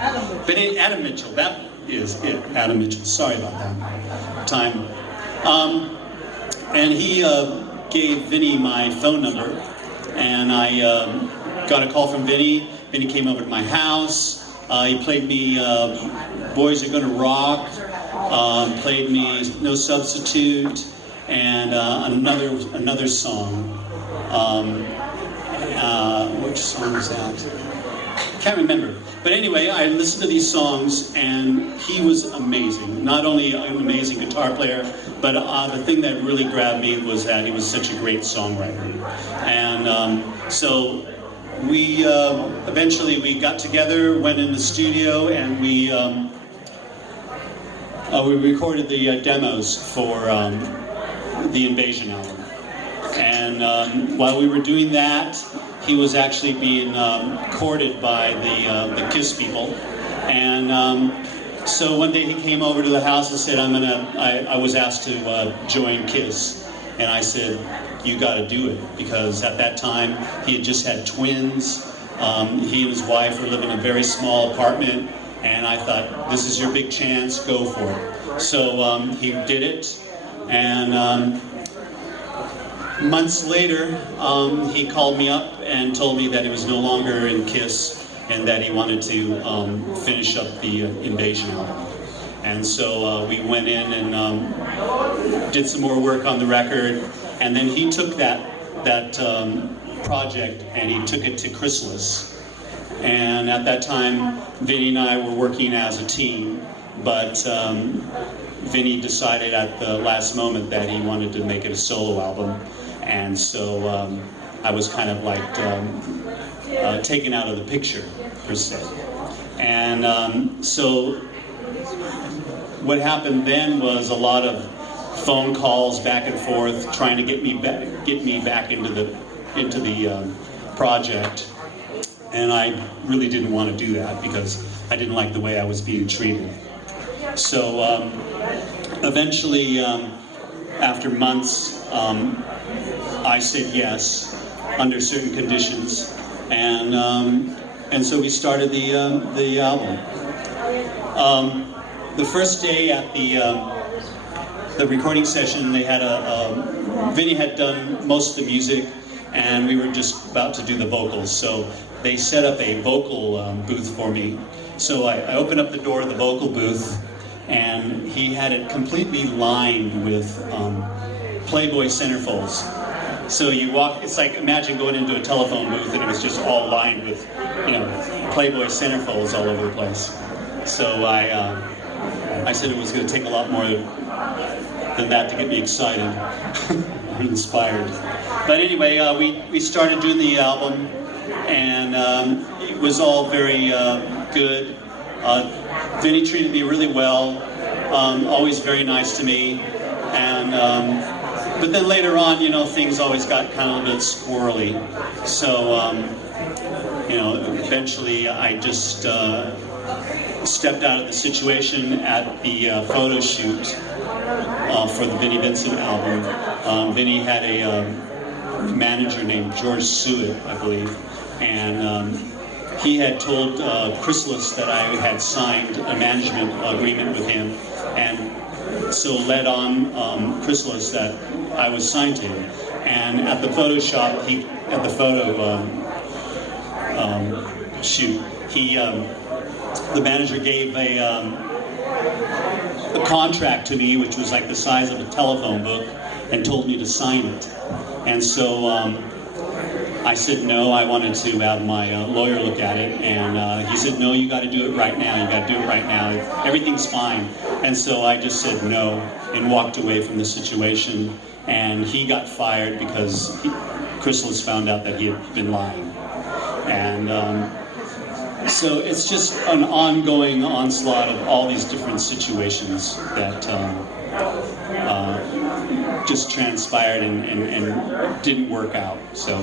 Adam Mitchell, that is it, Adam Mitchell, sorry about that, time. And he gave Vinnie my phone number, and I got a call from Vinnie. Vinnie came over to my house. He played me Boys Are Gonna Rock, played me No Substitute, and another song. Which song was that? Can't remember. But anyway, I listened to these songs, and he was amazing. Not only an amazing guitar player, but the thing that really grabbed me was that he was such a great songwriter. And so we eventually we got together, went in the studio, and we recorded the demos for the Invasion album. And while we were doing that, he was actually being courted by the KISS people. And so one day he came over to the house and said, I was asked to join KISS. And I said, you got to do it, because at that time he had just had twins. He and his wife were living in a very small apartment, and I thought, this is your big chance, go for it. So he did it, and months later he called me up and told me that he was no longer in KISS and that he wanted to finish up the Invasion album. And so we went in and did some more work on the record, and then he took that project and he took it to Chrysalis. And at that time, Vinnie and I were working as a team, but Vinnie decided at the last moment that he wanted to make it a solo album, and so I was kind of like taken out of the picture, per se. And so what happened then was a lot of phone calls back and forth, trying to get me back into the project, and I really didn't want to do that because I didn't like the way I was being treated. So eventually, after months, I said yes under certain conditions, and so we started the album. The first day at the recording session, they had Vinnie had done most of the music, and we were just about to do the vocals. So they set up a vocal booth for me. So I opened up the door of the vocal booth, and he had it completely lined with Playboy centerfolds. So you walk, it's like, imagine going into a telephone booth and it was just all lined with, Playboy centerfolds all over the place. So I said it was going to take a lot more than that to get me excited and inspired. But anyway, we started doing the album, and it was all very good. Vinnie treated me really well, always very nice to me, and but then later on, things always got kind of a bit squirrely. So eventually I just stepped out of the situation at the photo shoot for the Vinnie Vincent album. Vinnie had a manager named George Sewitt, I believe, and he had told Chrysalis that I had signed a management agreement with him, and so led on Chrysalis that I was signed to him. And at the photo shop, at the photo shoot, the manager gave a contract to me, which was like the size of a telephone book, and told me to sign it. And so I said no, I wanted to have my lawyer look at it, and he said, no, you got to do it right now, you got to do it right now, everything's fine. And so I just said no and walked away from the situation, and he got fired because Chrysalis found out that he had been lying. And so it's just an ongoing onslaught of all these different situations that just transpired and didn't work out. So